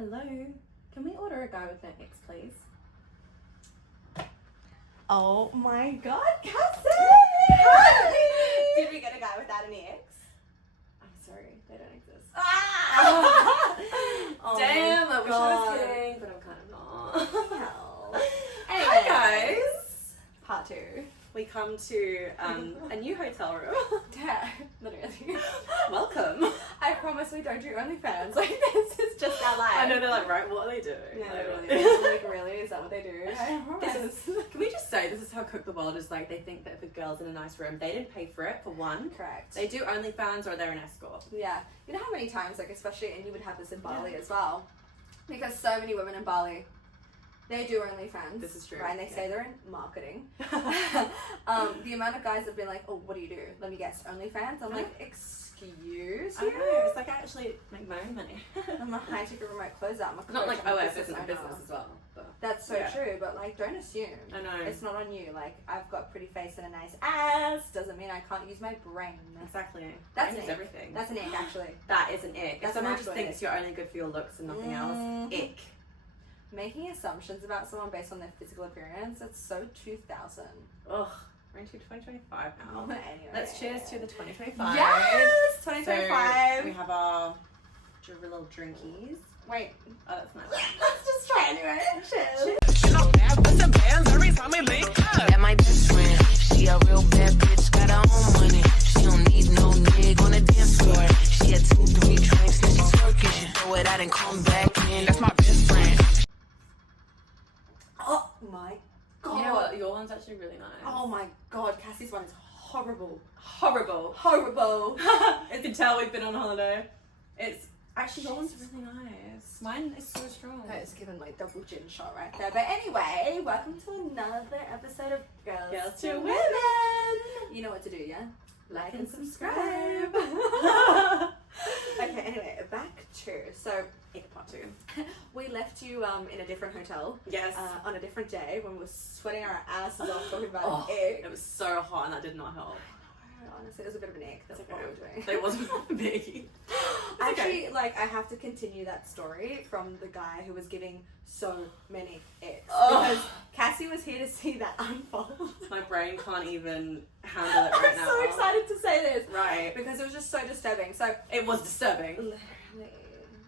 Hello, can we order a guy with no X, please? Oh my god, Cassie! Did we get a guy without any X? I'm sorry, they don't exist. Oh Damn, I wish I was God. kidding, but I'm kind of not. Hell. Hi guys! Part 2. We come to a new hotel room. Yeah, literally. Welcome. I promise we don't do OnlyFans. Like, this is just our life. I know, they're like, right, what are they doing? Yeah, Like, literally. Like, really? Is that what they do? I This promise. is, can we just say this is how cooked the world is? Like, they think that if a girl's in a nice room, they didn't pay for it, for one. Correct. They do OnlyFans or they're an escort. Yeah. You know how many times, like, especially, and you would have this in Bali as well, because so many women in Bali, they do OnlyFans. This is true. Right, and they say they're in marketing. The amount of guys have been like, oh, what do you do? Let me guess, OnlyFans? I'm like, excuse I you? know, it's like I actually make my own money. I'm a high-ticket remote closer. I'm a Not coach, like I'm a OS isn't a owner. business as well. But That's so Yeah. true, but like, don't assume. I know. It's not on you. Like, I've got a pretty face and a nice ass. Doesn't mean I can't use my brain. Exactly. That's Brain is an ick. everything. That's an ick, actually. That is an ick. If That's someone an just actual thinks ick. you're only good for your looks and nothing else, ick. Making assumptions about someone based on their physical appearance, that's so 2000. Ugh. We're into 2025 now. Anyway. Let's cheers to the 2025. Yes! So 2025. we have our little drinkies. Wait, Oh, that's nice. let's just try anyway. Cheers. That my best friend. She a real bad bitch, got her own money. She don't need no nigga on the dance floor. She had 2-3 drinks, then she twerking. She throw it out and come back in. That's my best friend. Oh my god. You know what? Your one's actually really nice. Oh my god, Cassie's one is horrible. Horrible. Horrible. You can tell we've been on holiday. It's actually your one's really nice. Mine is so strong. Okay, it's given like double gin shot right there. But anyway, welcome to another episode of Girls Girls to to Women. You know what to do, yeah? Like and subscribe. Okay, anyway, back to so Ick part 2. we left you in a different hotel Yes. on a different day when we were sweating our asses off talking about Oh, ick. it was so hot and that did not help. Honestly, it was a bit of an ick. That's It's what we were doing. It wasn't big. Actually, like, I have to continue that story from the guy who was giving so many icks. Oh. Because Cassie was here to see that unfold. My brain can't even handle it right I'm now. so excited to say this. Right. Because it was just so disturbing. So, It was disturbing. literally,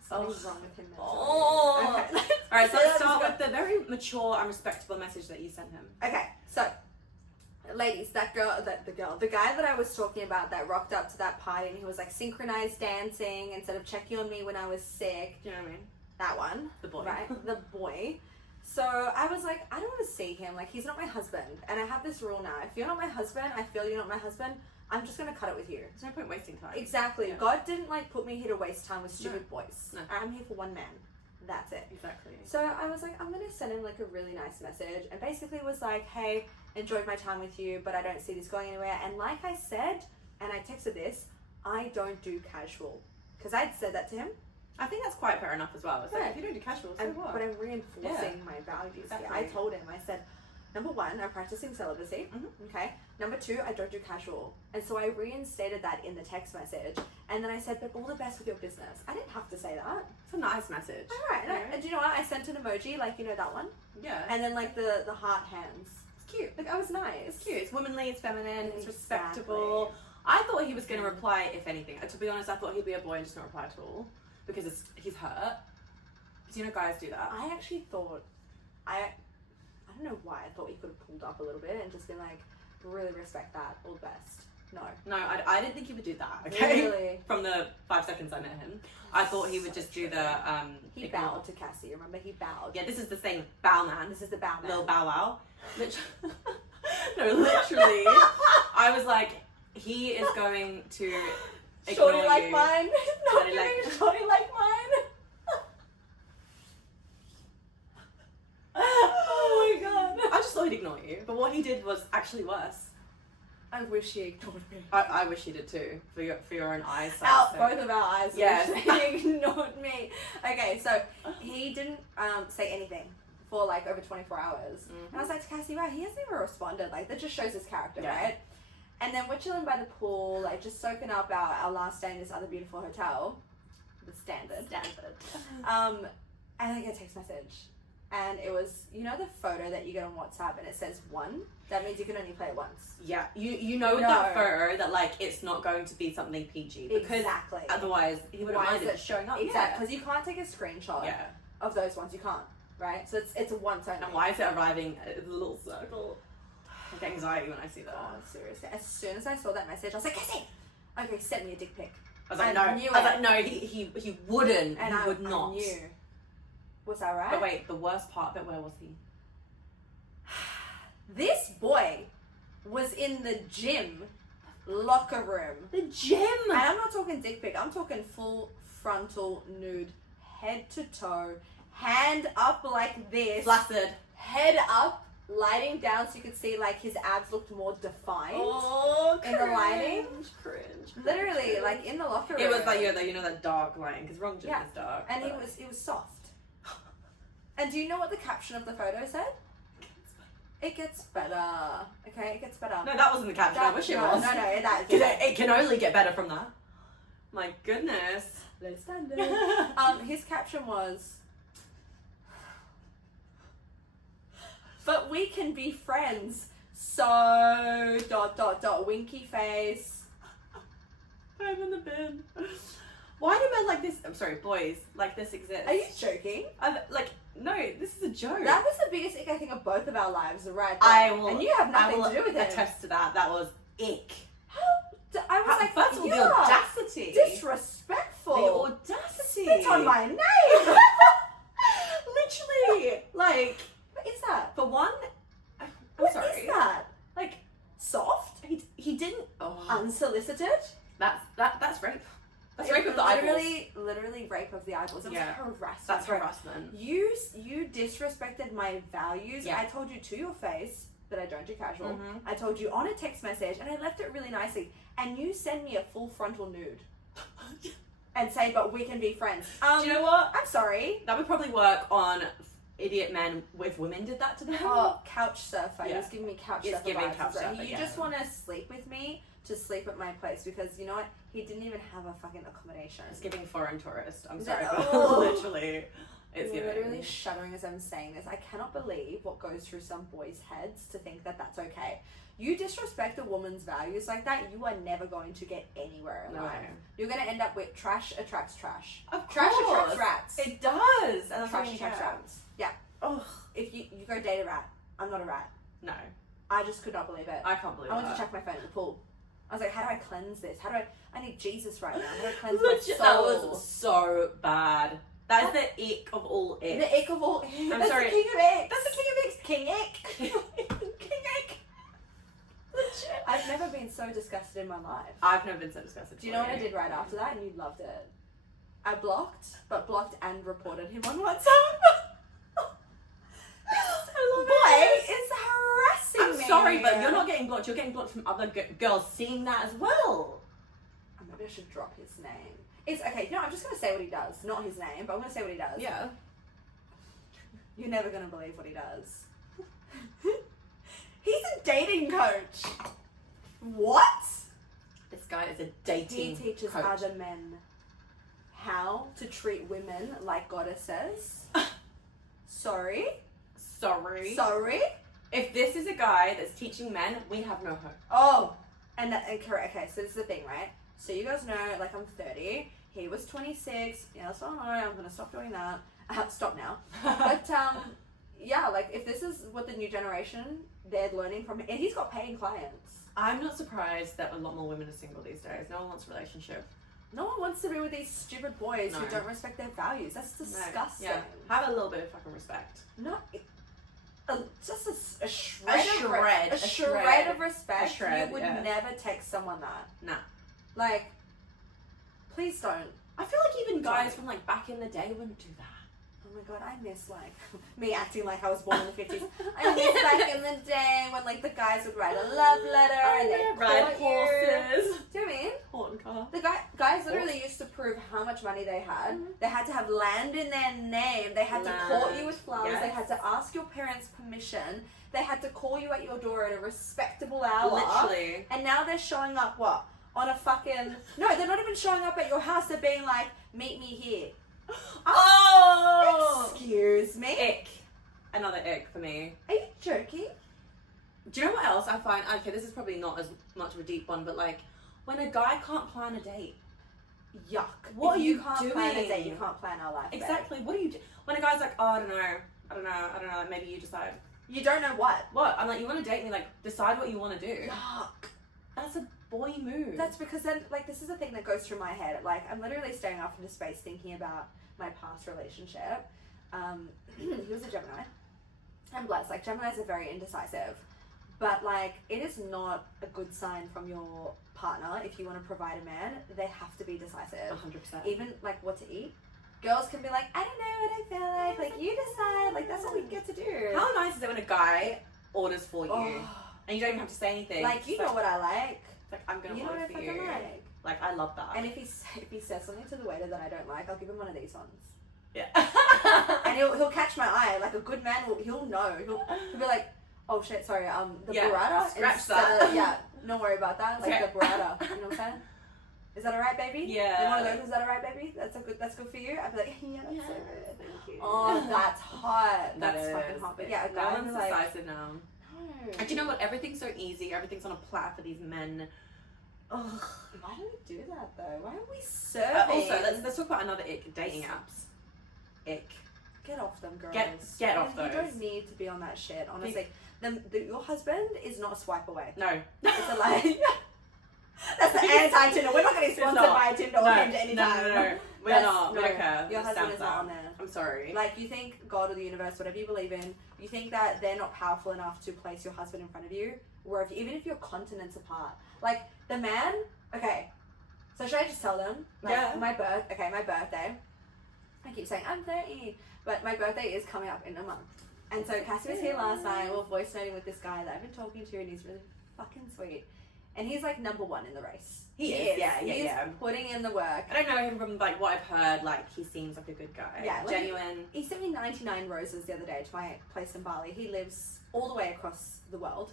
something's wrong with him mentally. Oh. Okay. Alright, so Say let's that start as with the very mature and respectable message that you sent him. Okay, so ladies, the guy that I was talking about that rocked up to that party and he was like synchronized dancing instead of checking on me when I was sick. Do you know what I mean? That one. The boy. Right, the boy. So I was like, I don't want to see him. Like, he's not my husband. And I have this rule now. If you're not my husband, I feel you're not my husband, I'm just going to cut it with you. There's no point wasting time. Exactly. Yeah. God didn't like put me here to waste time with stupid boys. No. I'm here for one man. That's it. Exactly. So I was like, I'm going to send him like a really nice message. And basically was like, hey, enjoyed my time with you, but I don't see this going anywhere. And like I said, and I texted this, I don't do casual. Because I'd said that to him. I think that's quite fair enough as well. It's Yeah. like, if you don't do casual, so what? But I'm reinforcing my values here. I Exactly. told him, I said, number one, I'm practicing celibacy. Mhm. Okay. Number two, I don't do casual. And so I reinstated that in the text message. And then I said, but all the best with your business. I didn't have to say that. It's a nice message. All right. And do you know what? I sent an emoji, like, you know, that one. Yeah. And then like the heart hands. It's cute. Like, I was nice. It's cute. It's womanly, it's feminine, it's Exactly. respectable. I thought he was going to reply, if anything. To be honest, I thought he'd be a boy and just not reply at all. Because he's hurt. Because you know guys do that. I actually thought, I don't know why I thought he could have pulled up a little bit and just been like, really respect that, all the best. No. No, I didn't think he would do that, okay? Really? From the 5 seconds I met him. I thought he would just do the, He ignore. bowed to Cassie, remember? He bowed. Yeah, this is the thing, bow man. This is the bow man. Little bow wow. No, literally. I was like, he is going to ignore Shorty like you. mine. No, Shorty like- shorty like mine. Oh my god. I just thought he'd ignore you, but what he did was actually worse. I wish he ignored me. I wish he did too, for your own eyesight. Out so- both of our eyes. Yes. He ignored me. Okay, so he didn't say anything for like over 24 hours. And I was like to Cassie, wow, he hasn't even responded. Like, that just shows his character, Yeah. right? And then we're chilling by the pool, like just soaking up our last day in this other beautiful hotel. The standard. And I get a text message. And it was, you know the photo that you get on WhatsApp and it says 1? That means you can only play it once. Yeah, you know with that photo that like it's not going to be something PG because exactly. Otherwise he wouldn't mind it showing up. Exactly, because you can't take a screenshot of those ones. You can't, right? So it's a once only. And why is it arriving as a little circle? I get anxiety when I see that. Oh, seriously. As soon as I saw that message, I was like, Cassie, okay, send me a dick pic. I was like, no, he wouldn't. And he would not. I knew. Was that right? But wait, the worst part of it, where was he? This boy was in the gym locker room. The gym! And I'm not talking dick pic, I'm talking full frontal nude, head to toe, hand up like this. Flaccid. Head up, lighting down so you could see like his abs looked more defined. Oh, in the lighting. Cringe. Literally, like in the locker room. It was like, you know that dark lighting, because wrong gym is dark. And it was soft. And do you know what the caption of the photo said? It gets better. Okay, it gets better. No, that wasn't the caption. I wish it was. No, it can only get better from that. My goodness. Low standard. His caption was, but we can be friends. So ... winky face. I'm in the bin. Why do men like this? I'm sorry, boys like this exist? Are you joking? No, this is a joke. That was the biggest ick I think of both of our lives, right? And you have nothing to do with it. Attest to that. That was ick. I was like, first of all, the audacity. Disrespectful. The audacity. Spit on my name. Literally. Like, what is that? for one, What is that? Like, Soft? he didn't. Oh, Unsolicited? that's rape. That's rape of the eyeballs. Literally rape of the eyeballs. It was harassment. That's harassment. You disrespected my values. Yeah. I told you to your face that I don't do casual. Mm-hmm. I told you on a text message, and I left it really nicely. And you send me a full frontal nude and say, "But we can be friends." Do you know what? I'm sorry. That would probably work on idiot men if women did that to them. Oh, couch surfer. Yeah. He's giving me couch He's surfer giving vibes. couch surfer, You just want to sleep with me to sleep at my place because you know what? He didn't even have a fucking accommodation. It's giving foreign tourist. I'm Is sorry, it? but Oh. literally, it's giving. Literally shuddering as I'm saying this. I cannot believe what goes through some boys' heads to think that that's okay. You disrespect a woman's values like that, you are never going to get anywhere in life. You're going to end up with trash attracts trash. Of Trash course. attracts rats. It does. And Trash attracts rats. Yeah. Oh If you go date a rat, I'm not a rat. no, I just could not believe it. I can't believe I went that. to check my phone in the pool. I was like, how do I cleanse this? I need Jesus right now. How do I cleanse Legit, my that soul? was so bad. That is the ick of all icks. The ick of all. That's sorry. the king of icks. That's the king of icks. King ick. King ick. Legit. I've never been so disgusted in my life. I've never been so disgusted. Do you know what I did right after that? And you loved it. I blocked and reported him on WhatsApp. I love Boy, it. it's harassing me. I'm sorry, but you're not getting blocked. You're getting blocked from other girls seeing that as well. Maybe I should drop his name. It's okay. You know, I'm just gonna say what he does. Not his name, but I'm gonna say what he does. Yeah. You're never gonna believe what he does. He's a dating coach. What? This guy is a dating He teaches coach. other men how to treat women like goddesses. Sorry. If this is a guy that's teaching men, we have no hope. Oh, and correct. Okay, so this is the thing, right? So you guys know, like, I'm 30. He was 26. Yeah, that's all right. I'm gonna stop doing that. Stop now. But yeah, like if this is what the new generation they're learning from, and he's got paying clients. I'm not surprised that a lot more women are single these days. No one wants a relationship. No one wants to be with these stupid boys who No. don't respect their values. That's disgusting. Yeah. Have a little bit of fucking respect. No, just a shred of shred. of respect. A shred, You would yeah. never text someone that. Nah. Like, please don't. I feel like even guys from like back in the day wouldn't do that. Oh my god, I miss like me acting like I was born in the 50s. I miss back in the day when like the guys would write a love letter and they'd ride court you. horses. Do you know what I mean? Horn car. The guys literally used to prove how much money they had. Mhm. They had to have land in their name. They had to court you with flowers. Yes. They had to ask your parents' permission. They had to call you at your door at a respectable hour. Literally. And now they're showing up, what? On a fucking... No, they're not even showing up at your house. They're being like, meet me here. Oh! another ick for me. Are you joking? Do you know what else I find? Okay, this is probably not as much of a deep one, but like when a guy can't plan a date. Yuck. What if are you you can't doing? plan a date, you can't plan our life. Exactly. What do you do? When a guy's like, oh, I don't know, like, maybe you decide. You don't know what. What? I'm like, you want to date me? Like, decide what you want to do. Yuck. That's a boy move. That's because then, like, this is the thing that goes through my head. Like, I'm literally staring off into space thinking about my past relationship. He was a Gemini. I'm blessed. Like, Geminis are very indecisive. But, like, it is not a good sign from your partner if you want to provide a man. They have to be decisive. 100%. Even, like, what to eat. Girls can be like, I don't know what I feel like. Like, you decide. Like, that's what we get to do. How nice is it when a guy orders for you Oh. and you don't even have to say anything? Like, you know what I like. It's like, I'm going to You know what order I for fucking you. like. Like, I love that. And if he says something to the waiter that I don't like, I'll give him one of these ones. Yeah. And he'll catch my eye. Like, a good man he'll know. He'll be like, oh shit, sorry, the burrata. Scratch that. Yeah, don't worry about that. Like, Okay. the burrata. You know what I'm saying? Is that alright, baby? Yeah. You want to go? Is that alright, baby? That's good for you. I'd be like, yeah, that's so good. Thank you. Oh, that's hot. That That's is. fucking hot. But yeah, a No guy one's who's like, decisive now. no. And do you know what? Everything's so easy. Everything's on a platter for these men. Ugh. Why do we do that though? Why are we serving? Also, let's talk about another ick. Dating apps. Ick. Get off them, girls. Get off You those. don't need to be on that shit. Honestly, your husband is not a swipe away. No. It's a lie. That's the anti-Tinder. We're not getting sponsored by Tinder or Hinge anytime. No. We're not. We don't care. Your husband Stamps is not out. on there. I'm sorry. Like, you think God or the universe, whatever you believe in, you think that they're not powerful enough to place your husband in front of you, wherever, even if you're continents apart. Like, the man, okay, so should I just tell them? Like, Yeah. my birthday, I keep saying, I'm 30, but my birthday is coming up in a month. And so Cassie was here last night, we were voice noting with this guy that I've been talking to, and he's really fucking sweet. And he's like number one in the race. He is. Yeah. He's putting in the work. I don't know him from like what I've heard. Like he seems like a good guy. Yeah, like, genuine. He sent me 99 roses the other day to my place in Bali. He lives all the way across the world.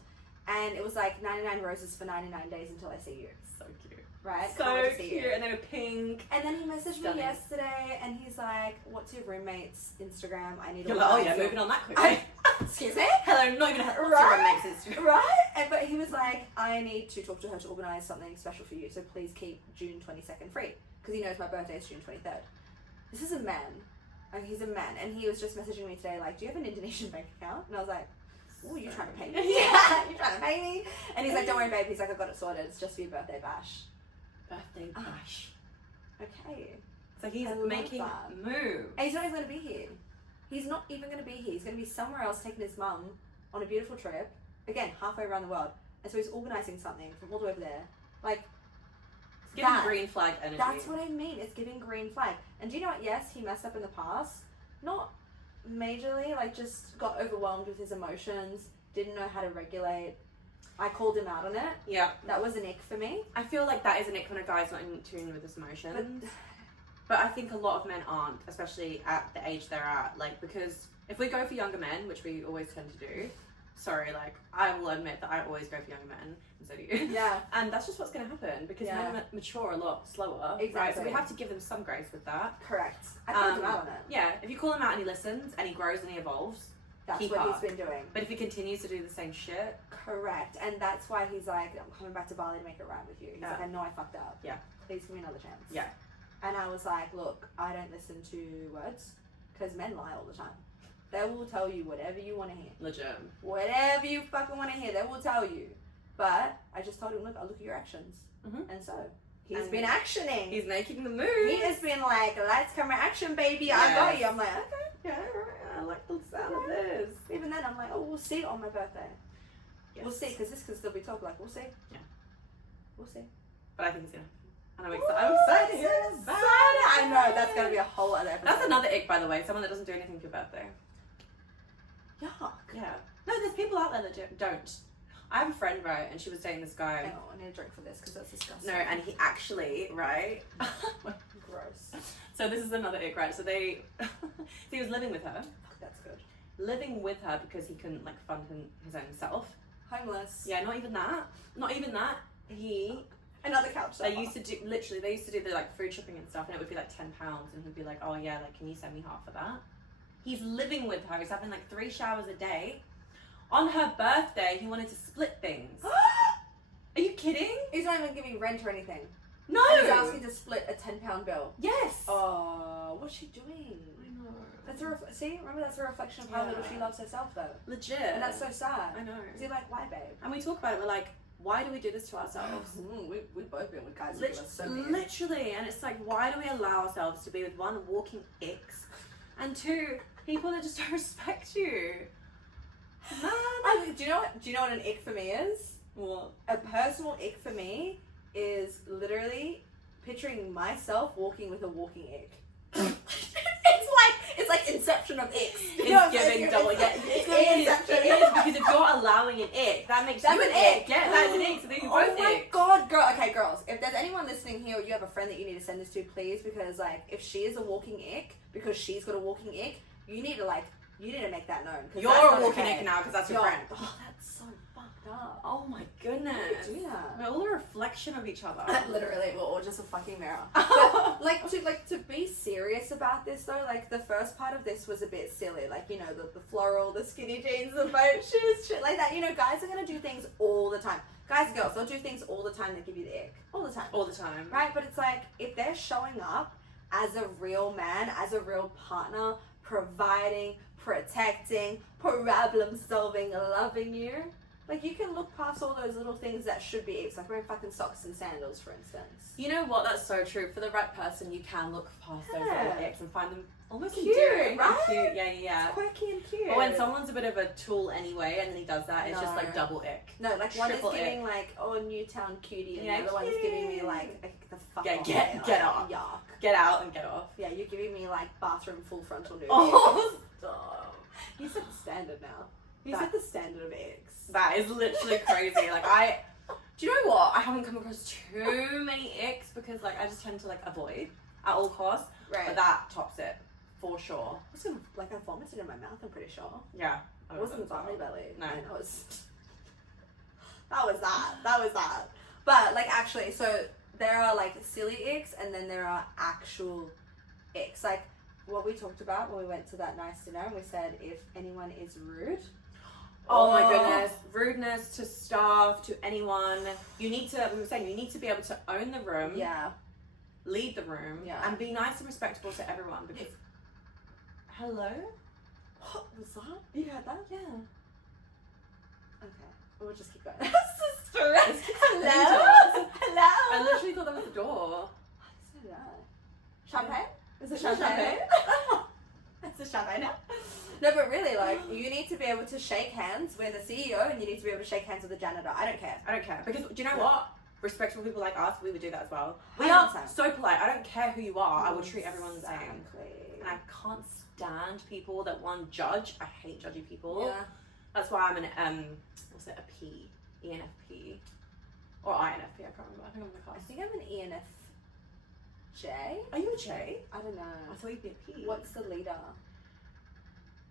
And it was like 99 roses for 99 days until I see you. So cute. Right? Can't So wait to see cute. you. And they were pink. And then he messaged Stunning. me yesterday and he's like, what's your roommate's Instagram? I need to You're like, oh organize yeah, your-" moving on that quickly. Excuse me? Hello, not even her Right? makes it. Right? But he was like, I need to talk to her to organise something special for you, so please keep June 22nd free. Because he knows my birthday is June 23rd. This is a man. Like, he's a man. And he was just messaging me today, like, do you have an Indonesian bank account? And I was like, oh, you trying to pay me? Yeah, you trying to pay me? And he's like, don't worry, babe. He's like, I got it sorted. It's just for your birthday bash. Birthday bash. Okay. So he's I love making that. moves. And he's not even going to be here. He's not even going to be here. He's going to be somewhere else taking his mum on a beautiful trip. Again, halfway around the world. And so he's organising something from all the way over there. Like, It's giving that- green flag energy. that's what I mean. It's giving green flag. And do you know what? Yes, he messed up in the past. Not majorly. Like, just got overwhelmed with his emotions. Didn't know how to regulate. I called him out on it. Yeah. That was an ick for me. I feel like that is an ick when a guy's not in tune with his emotions. But But I think a lot of men aren't, especially at the age they're at. Like, because if we go for younger men, which we always tend to do, sorry, like, I will admit that I always go for younger men, and so do you. yeah. And that's just what's going to happen, because Yeah. men mature a lot slower. Right? So Exactly. we have to give them some grace with that. Correct. I called him out on it. Yeah, if you call him out and he listens, and he grows and he evolves, That's keep what up. he's been doing. But if he continues to do the same shit, Correct. And that's why he's like, I'm coming back to Bali to make it right with you. He's Yeah. like, I know I fucked up. Yeah. Please give me another chance. Yeah. And I was like, look, I don't listen to words because men lie all the time. They will tell you whatever you want to hear. legit. Whatever you fucking want to hear, they will tell you. But I just told him, look, I look at your actions. Mhm. And so he's And been actioning. He's making the move. He has been like, lights, camera, action, baby. I got Yes. you. I'm like, okay. Yeah, right. I like the sound of this. Even then, I'm like, oh, we'll see on my birthday. Yes. We'll see, because this can still be talk. Like, we'll see. Yeah. We'll see. But I think it's gonna. And I'm excited to hear I'm it. excited. I know, that's going to be a whole other episode. That's another ick, by the way. Someone that doesn't do anything for your birthday. Yuck. Yeah. No, there's people out there that don't. I have a friend, right, and she was dating this guy. Hang on, I need a drink for this because that's disgusting. No, and he actually, right? Gross. So this is another ick, right? So so he was living with her. That's good. Living with her because he couldn't, like, fund his own self. Homeless. Yeah, not even that. Not even that. Another couch. They used to do the like food shopping and stuff, and it would be like £10, and he'd be like, oh yeah, like, can you send me half of that? He's living with her. He's having like 3 showers a day. On her birthday, he wanted to split things. Are you kidding? He's not even giving rent or anything. No. And he's asking to split a £10 bill. Yes. Oh, what's she doing? I know. That's remember that's a reflection of how little she loves herself though. Legit. And that's so sad. I know. Is he like, why, babe? And we talk about it. We're like, why do we do this to ourselves? We've both been with guys who do us so mean. Literally, and it's like, why do we allow ourselves to be with one, walking icks, and 2, people that just don't respect you? Man. Do you know what an ick for me is? What? A personal ick for me is literally picturing myself walking with a walking ick. it's like Inception of icks. It's giving double. It is because if you're allowing an ick, that makes you an ick. Yeah, that's an ick. So then you both Oh my icks. god, girl. Okay, girls. If there's anyone listening here, or you have a friend that you need to send this to, please, because like if she is a walking ick, because she's got a walking ick, you need to make that known. You're a walking ick now because that's your friend. Oh, that's so fucked up. Oh my goodness. How do you do that? We're all a reflection of each other. Literally, we're all just a fucking mirror. But to be serious about this though, like the first part of this was a bit silly, like you know the floral, the skinny jeans, the boat shoes, shit like that. You know, guys are gonna do things all the time. Guys and girls, they'll do things all the time that give you the ick. All the time. All the time. Right? But it's like if they're showing up as a real man, as a real partner, providing, protecting, problem solving, loving you. Like, you can look past all those little things that should be icks, like wearing fucking socks and sandals, for instance. You know what? That's so true. For the right person, you can look past those little icks and find them almost Cute, endearing. right? Cute. Yeah. It's quirky and cute. But when someone's a bit of a tool anyway, and then he does that, it's just like double ick. No, like one is Triple giving ick. like, oh, Newtown cutie, and Yeah, the other one's giving me cute. like the fuck Yeah, off. get off. Yuck. Get out and get off. Yeah, you're giving me like bathroom full frontal nudity. Oh, stop. You set the standard now. You That- set the standard of icks. That is literally crazy. Like do you know what? I haven't come across too many icks because like I just tend to like avoid at all costs. Right. But that tops it for sure. Like I vomited in my mouth, I'm pretty sure. Yeah. It wasn't bubbly belly. No. That was that. But like actually, so there are like silly icks and then there are actual icks. Like what we talked about when we went to that nice dinner and we said if anyone is rude. Oh my goodness. Rudeness to staff, to anyone. We were saying you need to be able to own the room. Yeah. Lead the room. Yeah. And be nice and respectable to everyone because hello? What was that? You heard that? Yeah. Okay. We'll just keep going. Hello? Hello? I literally thought that was the door. So did I. Champagne? Is it Is it champagne? It's a champagne now. No, but really, like, you need to be able to shake hands with a CEO and you need to be able to shake hands with a janitor. I don't care. I don't care. Because do you know what? Respectful people like us, we would do that as well. We are 100%. so polite. I don't care who you are. I will treat everyone the same. Exactly. And I can't stand people that judge. I hate judgy people. Yeah. That's why I'm an what's it? A P, ENFP, or INFP. I can't remember. I think I'm in the class. I think I'm an ENFJ. Are you a J? I don't know. I thought you'd be a P. What's the leader?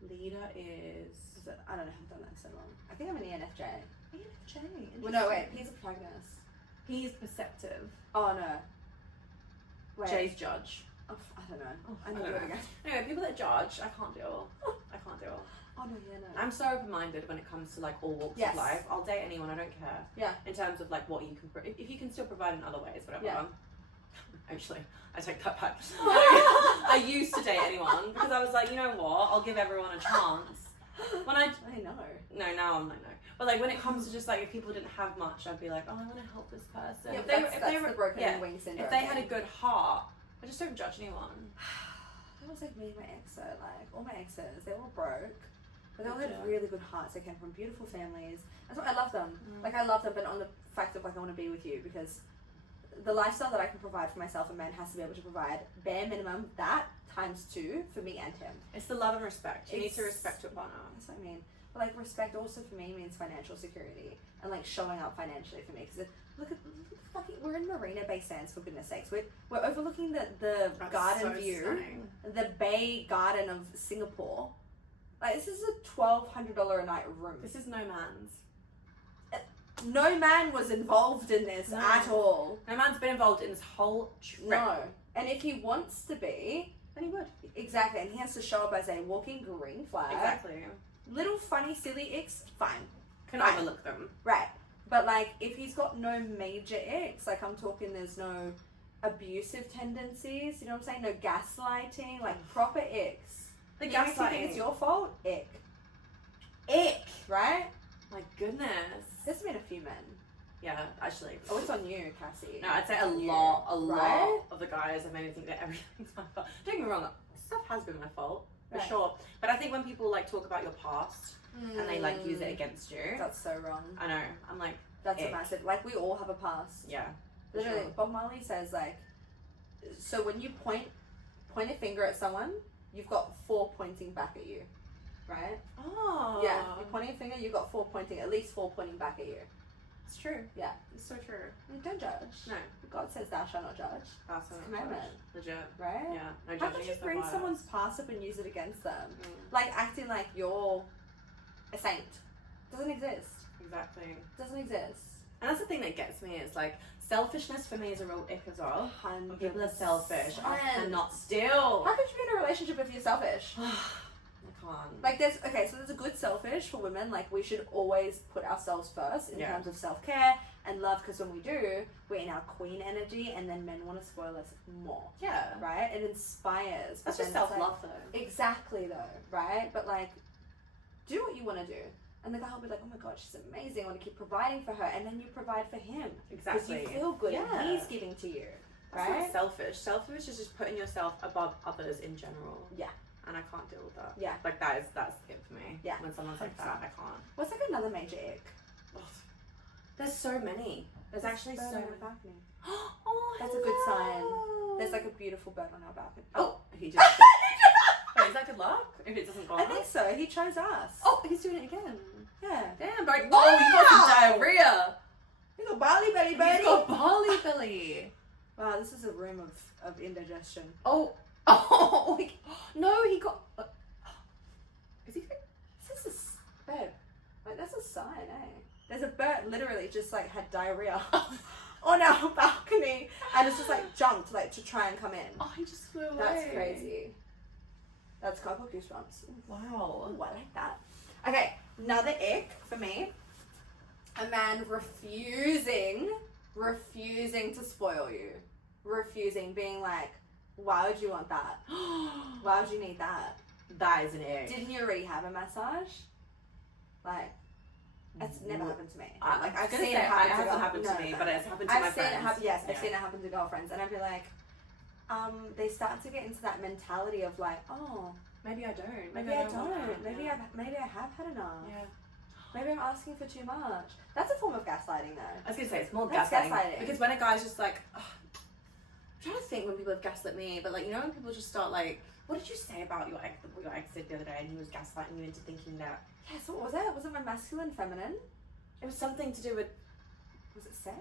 Leader is I don't know. I've done that so long. I think I'm an ENFJ. ENFJ. Well, no, wait. He's a protagonist. He's perceptive. Oh, no. Wait. J's judge. Oh, I don't know. I I need don't to do it know. again. Anyway, people that judge, I can't deal. I can't deal. Oh, no, yeah, no. I'm so open-minded when it comes to like all walks Yes. of life. I'll date anyone. I don't care. Yeah. In terms of like what you can, if you can still provide in other ways, whatever. Yeah. Actually, I take that back. I used to date anyone because I was like, you know what? I'll give everyone a chance. When I know. no, now I'm like no. But like when it comes to just like if people didn't have much, I'd be like, oh, I want to help this person. Yeah, If that's the broken wing syndrome. if they had a good heart, I just don't judge anyone. That was like me and my ex, so like all my exes, they all broke. But they all had Yeah. really good hearts. They came from beautiful families. That's why I love them. Mm. Like I love them, but on the fact of like I want to be with you because the lifestyle that I can provide for myself, a man has to be able to provide bare minimum that times 2 for me and him. It's the love and respect. You need to It's- respect your partner. That's what I mean. But like respect also for me means financial security and like showing up financially for me. Because look at the fucking, we're in Marina Bay Sands for goodness sakes. We're overlooking the That's garden so view, stunning. the Bay Garden of Singapore. Like this is a $1,200 a night room. This is no man's. No man was involved in this No. at all. No man's been involved in this whole trip. No. And if he wants to be, then he would. Exactly, and he has to show up as a walking green flag. Exactly. Little funny, silly icks, fine. Can Fine. overlook them. Right. But, like, if he's got no major icks, like, I'm talking there's no abusive tendencies, you know what I'm saying? No gaslighting, like, proper icks. The You think gaslighting. it's your fault? Ick. Ick, right? My goodness. There's been a few men. Yeah, actually. Oh, it's on you, Cassie. No, I'd say It's a on you, lot right? of the guys have made me think that everything's my fault. Don't get me wrong, stuff has been my fault, for Right. sure. But I think when people like talk about your past and they like use it against you, That's so wrong. I know, I'm like, That's a ick. massive, like, we all have a past. yeah. for Literally, sure. Bob Marley says, like, so when you point a finger at someone, you've got 4 pointing back at you, right? Oh. Yeah, you're pointing a finger, you've got 4 pointing, at least 4 pointing back at you. It's true. Yeah. It's so true. Don't judge. No. God says thou shalt not judge, That's It's a a commandment. Legit. right? Yeah. No How judging could you is the bring vibe. someone's past up and use it against them? Mm, Like acting like you're a saint. Doesn't exist. exactly. Doesn't exist. And that's the thing that gets me is like selfishness for me is a real ick as well. 100%. When people are selfish, I cannot still. How could you be in a relationship if you're selfish? I can't. Like there's a good selfish for women. Like we should always put ourselves first in Yeah. terms of self-care and love, because when we do, we're in our queen energy, and then men want to spoil us more, Yeah. right? It inspires. That's but just then it's like- self-love though. Exactly though, right? But like, do what you want to do. And the guy will be like, oh my god, she's amazing, I want to keep providing for her. And then you provide for him. Because Exactly. you feel good Yeah. and he's giving to you. That's Right? not selfish. Selfish is just putting yourself above others in general. Yeah. And I can't deal with that. Yeah. Like that's it for me. Yeah. When someone's like that, I can't. What's like another major ick? Ugh. There's so many. There's actually Bird so on many. our balcony. Oh, That's a good sign. hello. There's like a beautiful bird on our balcony. Oh, he just. Wait, is that good luck? If it doesn't go I off? think so. He chose us. Oh, he's doing it again. Yeah. Damn, bro. Oh, you got some Wow. diarrhea. He's got barley belly, He's birdie. got barley belly. Wow, this is a room of indigestion. Oh, no, he got. Is he? This is babe. Like that's a sign, eh? There's a bird literally just like had diarrhea on our balcony, and it's just like jumped like to try and come in. Oh, he just flew away. That's crazy. That's got goosebumps. Wow. Ooh, I like that. Okay, another ick for me. A man refusing to spoil you. Refusing, being like, why would you want that? Why would you need that? That is an ick. Didn't you already have a massage? Like, it's never happened to me. Like, I've gonna seen say, it happen it to hasn't happened to me, but it's happened to my I've seen friends. it happen. Yes, I've Yeah. seen it happen to girlfriends, and I'd be like, they start to get into that mentality of like, oh, Maybe I don't. maybe I want don't. that. Maybe Yeah. maybe I have had enough. Yeah. Maybe I'm asking for too much. That's a form of gaslighting, though. I was gonna say it's more That's gaslighting. gaslighting. Because when a guy's just like, I'm trying to think when people have gaslit me, but like you know when people just start like, what did you say about your ex? What your ex did the other day, and he was gaslighting you into thinking that Yeah. So what was it? Was it my masculine, feminine? it was something to do with. Was it sex?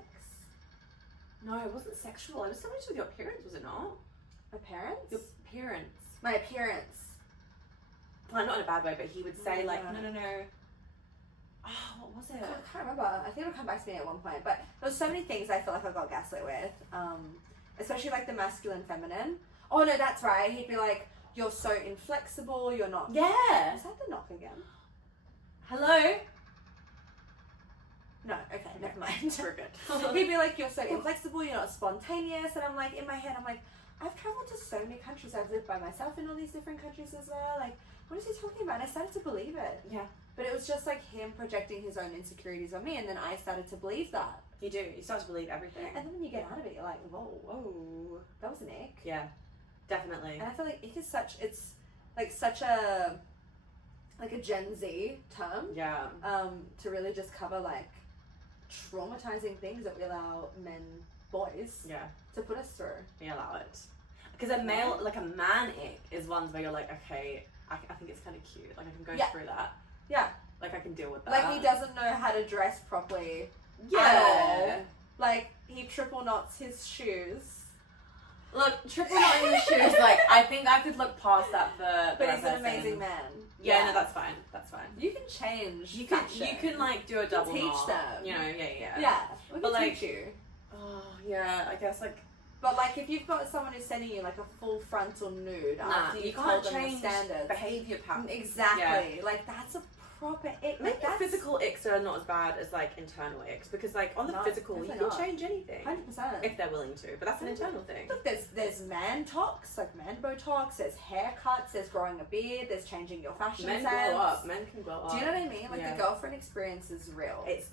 No, it wasn't sexual. It was something to do with your appearance, was it not? Appearance? Your appearance. My appearance. Well, not in a bad way, but he would say like, Yeah. no. Oh, what was it? God, I can't remember. I think it'll come back to me at one point. But there was so many things I feel like I got gaslit with. Especially like the masculine, feminine. Oh no, that's right. He'd be like, you're so inflexible, you're not. Yeah. Is that the knock again? Hello. No, okay, never mind. We're good. He'd be like, you're so inflexible, you're not spontaneous. And I'm like, in my head, I'm like, I've traveled to so many countries. I've lived by myself in all these different countries as well. Like, what is he talking about? And I started to believe it. Yeah. But it was just like him projecting his own insecurities on me. And then I started to believe that. You do. You start to believe everything. And then when you get out of it, you're like, whoa, Whoa. that was an ick. Yeah. Definitely. And I feel like ick is it's like such a Gen Z term. Yeah. To really just cover like traumatizing things that we allow boys Yeah. to put us through. We allow it. Because a male, like a man ick, is ones where you're like, okay, I think it's kind of cute. Like I can go Yeah. through that. Yeah. Like I can deal with that. Like he doesn't know how to dress properly. Yeah. At all. Like he triple knots his shoes. Look, triple knot in the shoes. Like I think I could look past that for. But the he's an person. amazing man. Yeah, no, that's fine. That's fine. You can change. You can fashion. like do a double teach knot. them. You know, yeah. Yeah. We But, can like, teach you. Oh yeah, I guess like But like, if you've got someone who's sending you like a full frontal nude after you can't told them the change standards, behaviour patterns. exactly. Like that's a proper ick. Maybe Like, that's physical icks are not as bad as like internal icks, because like on the No, physical you definitely can not. change anything 100%. if they're willing to, but that's an internal thing. Look, there's man tox, like man Botox. There's haircuts. There's growing a beard. There's changing your fashion Men sense. grow up. Men can grow up. Do you know what I mean? Like Yeah. the girlfriend experience is real. It's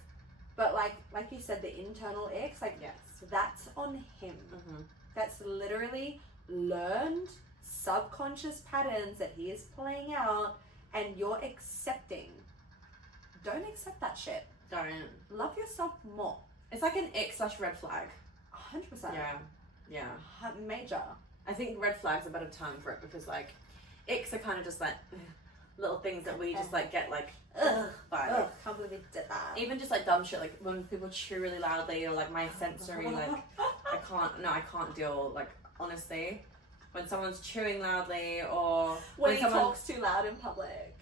But like you said, the internal icks, like yes. that's on him. Mm-hmm. That's literally learned subconscious patterns that he is playing out, and you're accepting. Don't accept that shit. Don't. Love yourself more. It's like an ick / red flag. 100%. Yeah. Major. I think red flag's a better term for it, because like icks are kind of just like little things that we just like get like by. Ugh, can't believe he did that. Even just like dumb shit, like when people chew really loudly, or like my sensory, like I can't deal, like honestly, when someone's chewing loudly, or when he someone talks too loud in public.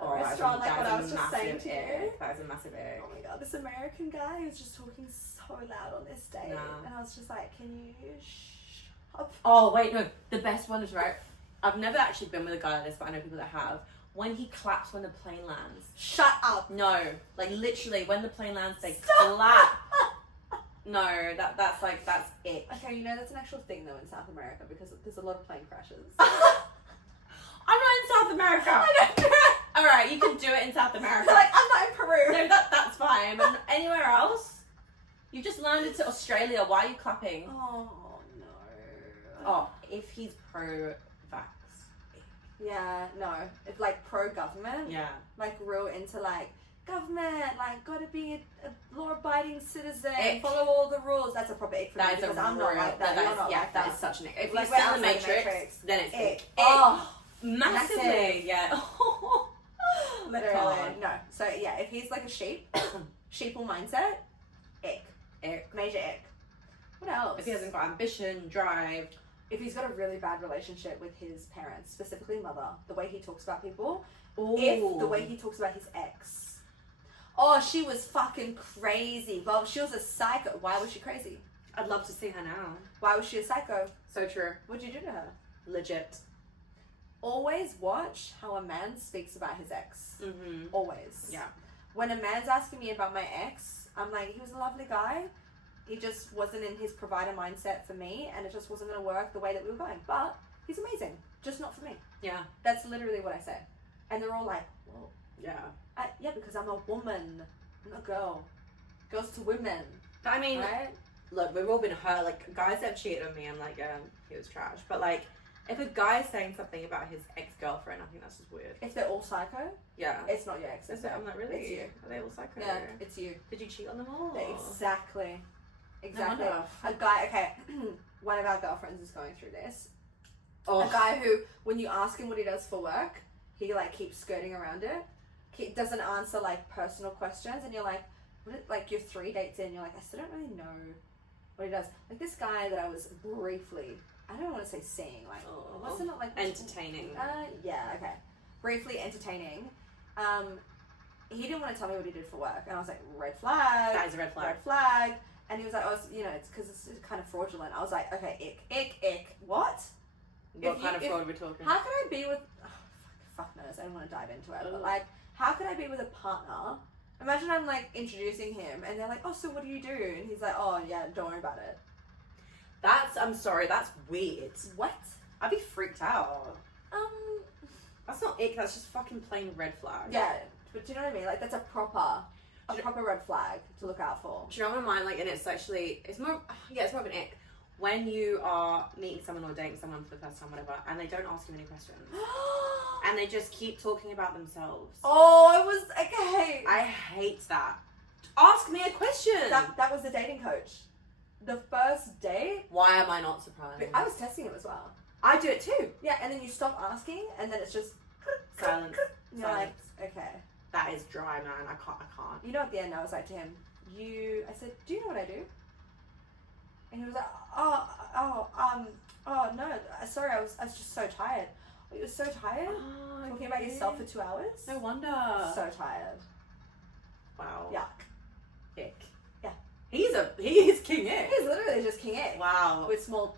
A that is restaurant, like what I was a just saying to you. massive ick. That is a massive ick. Oh my god, this American guy was just talking so loud on this date. No. And I was just like, can you shh up? Oh wait, no, the best one is right. I've never actually been with a guy like this, but I know people that have. When he claps when the plane lands. Shut up. No, like literally when the plane lands, they clap. No, that's it. Okay, you know that's an actual thing though in South America, because there's a lot of plane crashes. I'm not in South America. I know. All right, you can do it in South America. Like, I'm not in Peru. No, that's fine. But anywhere else, you just landed to Australia. Why are you clapping? Oh no. Oh, if he's pro-vax. Yeah, no. It's like pro-government. Yeah. Like real into like government, like gotta be a law-abiding citizen, Ick. follow all the rules. That's a proper ick for me, That is a because I'm not like that. You're not like that that. is such an ick. If Like, you're we're still in the outside the Matrix, Matrix. then it's Ick. ick. Oh, Massively, massive. yeah. literally. Can't. No. So yeah, if he's like a sheeple mindset, ick. Ick. Major ick. What else? If he hasn't got ambition, drive. If he's got a really bad relationship with his parents, specifically mother, the way he talks about people, Ooh. if the way he talks about his ex. Oh, she was fucking crazy. Well, she was a psycho. Why was she crazy? I'd love to see her now. Why was she a psycho? So true. What'd you do to her? Legit. Always watch how a man speaks about his ex. Mm-hmm. Always. Yeah. When a man's asking me about my ex, I'm like, he was a lovely guy. He just wasn't in his provider mindset for me, and it just wasn't going to work the way that we were going. But he's amazing. Just not for me. Yeah. That's literally what I say. And they're all like, whoa. Yeah. Yeah, because I'm a woman. I'm not a girl. Girls2Women. But I mean, Right? look, we've all been hurt. Like, guys that have cheated on me, I'm like, he was trash. But like, if a guy's saying something about his ex-girlfriend, I think that's just weird. If they're all psycho, Yeah. it's not your ex. Is It's it? I'm like, really? It's you. Are they all psycho? Yeah, it's you. Did you cheat on them all? Exactly. Exactly. wonder. A guy, okay, one of our girlfriends is going through this. Oh. A guy who, when you ask him what he does for work, he like keeps skirting around it. He doesn't answer like personal questions, and you're like, like you're 3 dates in, you're like, I still don't really know what he does. Like this guy that I was briefly, I don't want to say seeing, like, what's it not like? Entertaining. Yeah, okay. Briefly entertaining. He didn't want to tell me what he did for work, and I was like, red flag. That is a red flag. Red flag. And he was like, oh, it's because it's kind of fraudulent. I was like, okay, ick. What? What kind of fraud are we talking? How could I be with? Oh, fuck knows. I don't want to dive into it. But like, how could I be with a partner? Imagine I'm like introducing him, and they're like, oh, so what do you do? And he's like, oh yeah, don't worry about it. I'm sorry, that's weird. What? I'd be freaked out. That's not ick, that's just fucking plain red flag. Yeah, but do you know what I mean? Like that's a proper red flag to look out for. Do you know what I mind? Like, and it's more of an ick. When you are meeting someone or dating someone for the first time, whatever, and they don't ask you any questions. And they just keep talking about themselves. Oh, it was okay. I hate that. Ask me a question. That was the dating coach. The first date, Why am I not surprised? I was testing him as well. I do it too. Yeah, and then you stop asking, and then it's just Silence. You're like, okay. That is dry, man. I can't. You know, at the end, I was like to him, I said, do you know what I do? And he was like, no, sorry, I was just so tired. Oh, you were so tired? Talking about yourself for 2 hours? No wonder. So tired. Wow. Yuck. Ick. Yeah. He is King Ick. He's literally just King Ick. Wow. With small.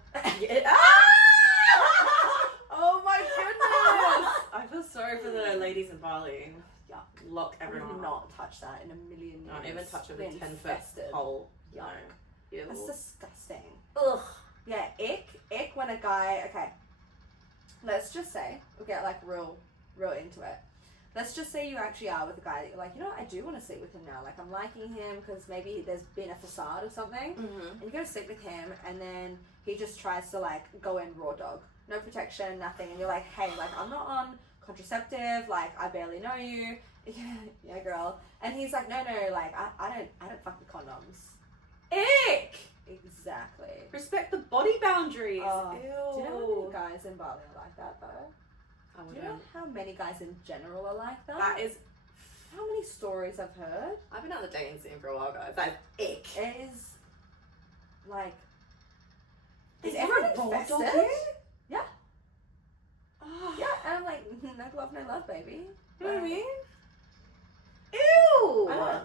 Oh my goodness! I feel sorry for the ladies in Bali. Yuck. Lock I everyone would up. not touch that in a million years. Don't even touch a Being 10-foot infested. hole. Yuck. No. Ew. That's disgusting. Ugh. Yeah, ick when a guy. Okay. Let's just say we'll get like real into it. Let's just say you actually are with a guy that you're like, you know what, I do want to sleep with him now. Like, I'm liking him because maybe there's been a facade or something. Mm-hmm. And you go to sleep with him, and then he just tries to, like, go in raw dog. No protection, nothing. And you're like, hey, like, I'm not on contraceptive. Like, I barely know you. Yeah, girl. And he's like, no, like, I don't fuck with condoms. Ick! Exactly. Respect the body boundaries. Oh, Ew. do you know how many guys in Bali are like that, though? I Do you wouldn't. know how many guys in general are like that? That is. How many stories I've heard? I've been out the dating scene for a while, guys. That's ick. It is like. Is everyone everyone infested? bulldog? Yeah. Oh. Yeah, and I'm like, no glove, no love, baby. You know what I Like, mean? Ew! I know.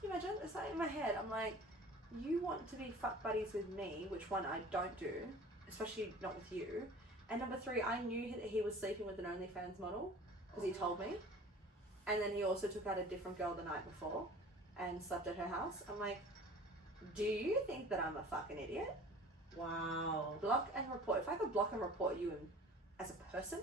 Can you imagine? It's like in my head, I'm like, you want to be fuck buddies with me, which one I don't do, especially not with you. And number 3, I knew that he was sleeping with an OnlyFans model because he told me. And then he also took out a different girl the night before and slept at her house. I'm like, do you think that I'm a fucking idiot? Wow. Block and report. If I could block and report you as a person,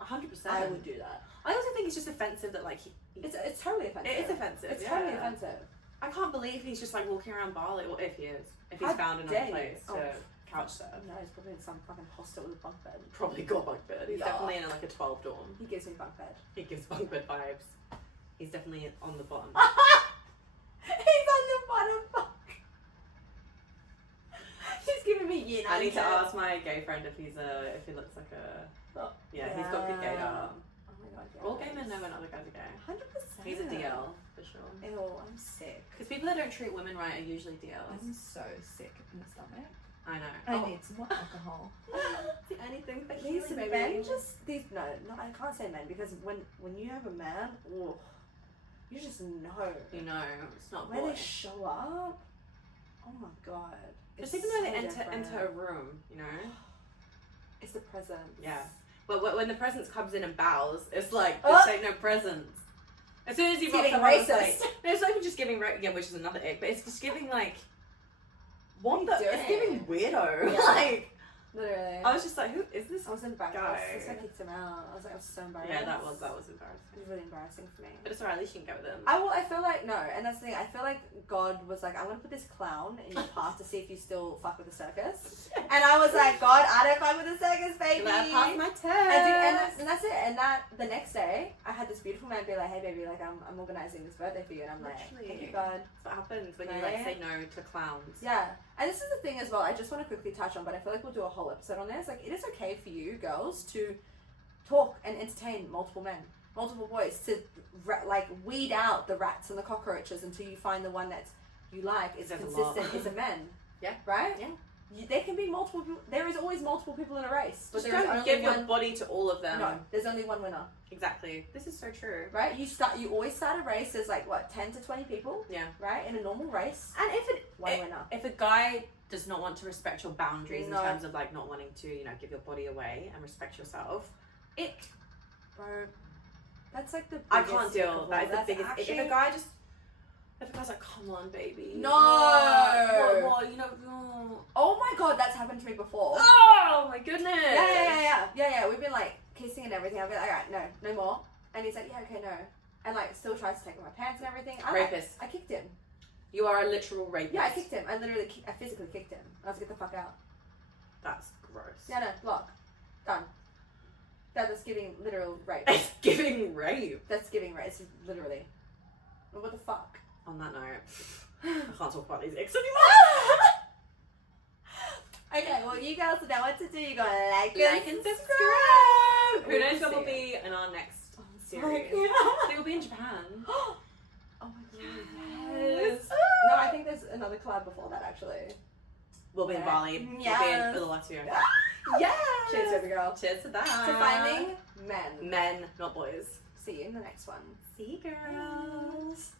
100%. I would do that. I also think it's just offensive that, like, It's totally offensive. it is offensive. It's yeah. totally offensive. I can't believe he's just, like, walking around Bali. Well, if he is. If he's How found another dare you. place to Oh. couch surf. No, he's probably in some fucking hostel with a bunk bed. Probably got bunk bed. He's Yeah. definitely in, like, a 12 dorm. He gives me bunk bed. He gives bunk bed vibes. He's definitely on the bottom. He's on the bottom bunk. He's giving me yin. I need to ask my gay friend if he looks like a. Oh, Yeah, he's got good gaydar. Oh my god, yeah. All gay men know when other guys are gay. 100%. He's a DL for sure. Ew, I'm sick. Because people that don't treat women right are usually DLs. I'm so sick in the stomach. I know. I need some more alcohol. the only thing for These healing, men baby. just no, I can't say men because when you have a man, oh, you just know You know, it's not where boy. they show up. Oh my god! Just It's even though they so different. enter a room, you know. It's the presence. Yeah. But when the presence comes in and bows, it's like Oh. this ain't no presence. As soon as you've got Giving someone that's racist. like, no, it's not even just giving yeah, which is another ick, but it's just giving like, what What the? are you It's giving weirdo. Yeah. Like, Literally. I was just like, who is this? I was embarrassed. guy. I kicked him out. I was like, I was so embarrassed. Yeah, that was It embarrassing. was really embarrassing for me. But it's alright. At least you can go with them. I feel like no, and that's the thing. I feel like God was like, I'm gonna put this clown in your path to see if you still fuck with the circus. And I was like, God, I don't fuck with the circus, baby. You're like, I passed my test. And that's it. And that the next day, I had this beautiful man be like, hey, baby, like I'm organizing this birthday for you, and I'm like, Literally. thank you, God. That's what happens when you like Right? say no to clowns. Yeah. And this is the thing as well. I just want to quickly touch on, but I feel like we'll do a whole episode on this. Like, it is okay for you girls to talk and entertain multiple men, multiple boys, to like weed out the rats and the cockroaches until you find the one that you like is There's a lot. consistent, is a man. Yeah. Right? Yeah. There can be multiple people. There is always multiple people in a race, but Just there is don't only give your one. body to all of them. No, there's only one winner. Exactly. This is so true. Right? You always start a race. There's like what 10 to 20 people. Yeah. Right? In a normal race, And one winner. if a guy does not want to respect your boundaries No. in terms of like not wanting to, you know, give your body away and respect yourself, Bro, that's like the I biggest can't ick deal. of That all. is the That's biggest. actually- If a guy's like, come on, baby. No. What, you know. Oh my god, that's happened to me before. Oh my goodness. Yeah. We've been like kissing and everything. I'll be like, alright, no more. And he's like, yeah, okay, no. And like still tries to take off my pants and everything. Rapist. I kicked him. You are a literal rapist. Yeah, I kicked him. I physically kicked him. I was like, get the fuck out. That's gross. Yeah, no, block. Done. That was giving literal rape. It's giving rape. That's giving rape. It's literally. What the fuck? On that note, I can't talk about these icks anymore. Okay, well, you girls know what to do. You gotta like and subscribe. Who We'll knows what see will it. be in our next series? Yeah. I think we'll be in Japan. Oh my god. Yes. No, I think there's another collab before that actually. We'll be in Bali. Yes. We'll be in Uluwatu. Yeah. Cheers, baby girl. Cheers to that. To finding men. Men, not boys. See you in the next one. See you, girls.